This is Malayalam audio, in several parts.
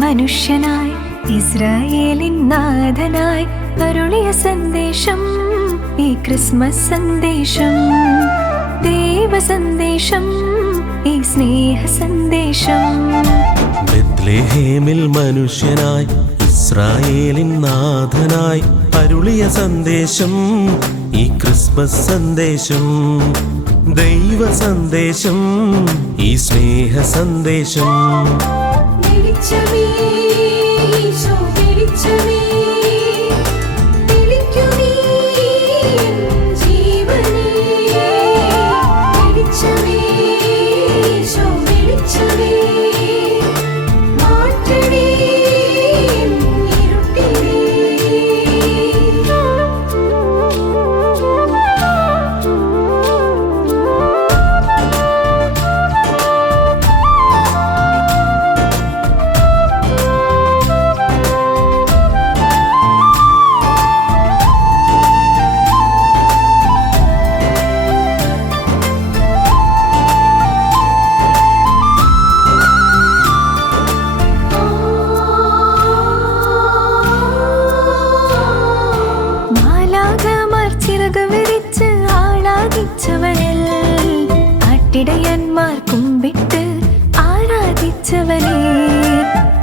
മനുഷ്യനായി ഇസ്രായേലിൻ നാഥനായി അരുളിയ സന്ദേശം ഈ ക്രിസ്മസ് സന്ദേശം, ദൈവ സന്ദേശം, ഈ സ്നേഹ സന്ദേശം. ബെത്ലഹേമിൽ മനുഷ്യനായി ഇസ്രായേലിൻ നാഥനായി അരുളിയ സന്ദേശം ഈ ക്രിസ്മസ് സന്ദേശം, ദൈവ സന്ദേശം, ഈ സ്നേഹ സന്ദേശം.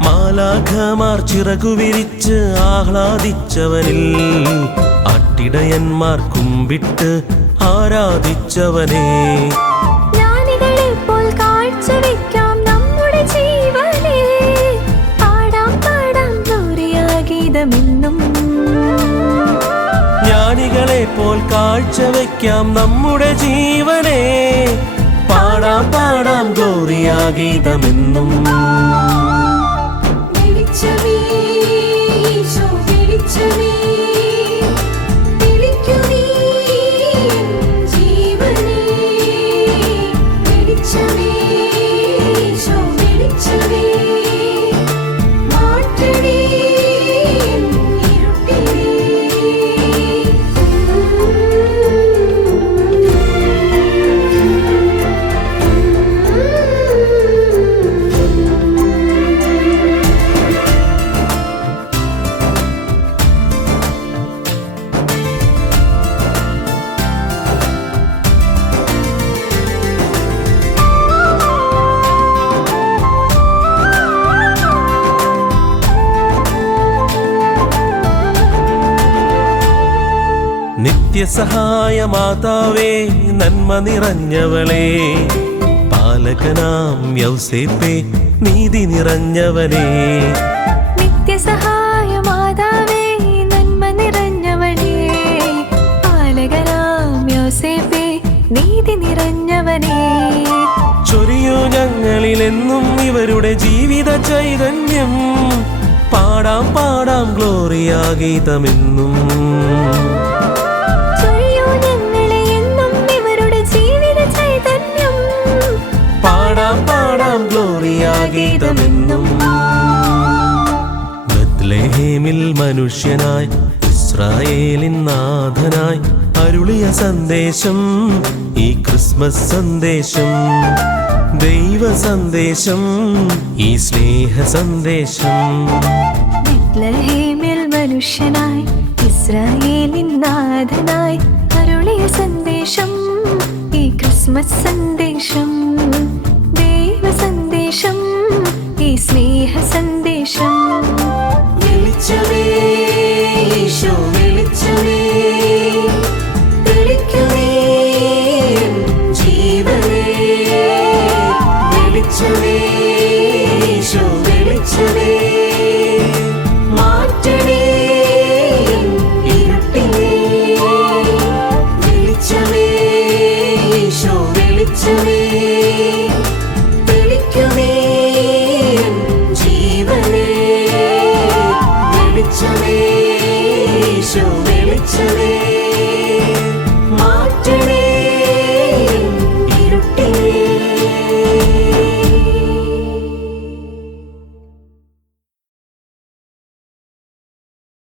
മാലാഖമാർ ചിറകുവിരിച്ച് ആഹ്ലാദിച്ചവനിൽ ആട്ടിടയന്മാർ കുമ്പിട്ട് ആരാധിച്ചവനെ. ജ്ഞാനികളെ പോൽ കാഴ്ചവെക്കാം നമ്മുടെ ജീവനെ, പാടാം പാടാം ഗൗരിയാഗീതമെന്നും. ജ്ഞാനികളെ പോൽ കാഴ്ചവെക്കാം നമ്മുടെ ജീവനെ, പാടാം പാടാം ഗൗരിയാഗീതമെന്നും. നിത്യസഹായ മാതാവേ, നന്മ നിറഞ്ഞവളേ, പാലകനാം യൗസേപ്പേ, നീതി നിറഞ്ഞവനേ. നിത്യസഹായ മാതാവേ, നന്മ നിറഞ്ഞവളേ, പാലകനാം യൗസേപ്പേ, നീതി നിറഞ്ഞവനേ. ചൊരിയൂ ഞങ്ങളിലെന്നും ഇവരുടെ ജീവിത ചൈതന്യം, പാടാം പാടാം ഗ്ലോറിയാഗീതമെന്നും. പാടാം പാടാം ഗ്ലോറിയാഗീതമെന്നും. ബെത്ലഹേമിൽ മനുഷ്യനായി ഇസ്രായേലിൻ നാഥനായി അരുളിയ സന്ദേശം ഈ ക്രിസ്മസ് സന്ദേശം, ദൈവ സന്ദേശം, ഈ സ്നേഹ സന്ദേശം. ബെത്ലഹേമിൽ മനുഷ്യനായി ഇസ്രായേലിൻ നാഥനായി അരുളിയ സന്ദേശം ഈ ക്രിസ്മസ് സന്ദേശം, ദൈവ സന്ദേശം.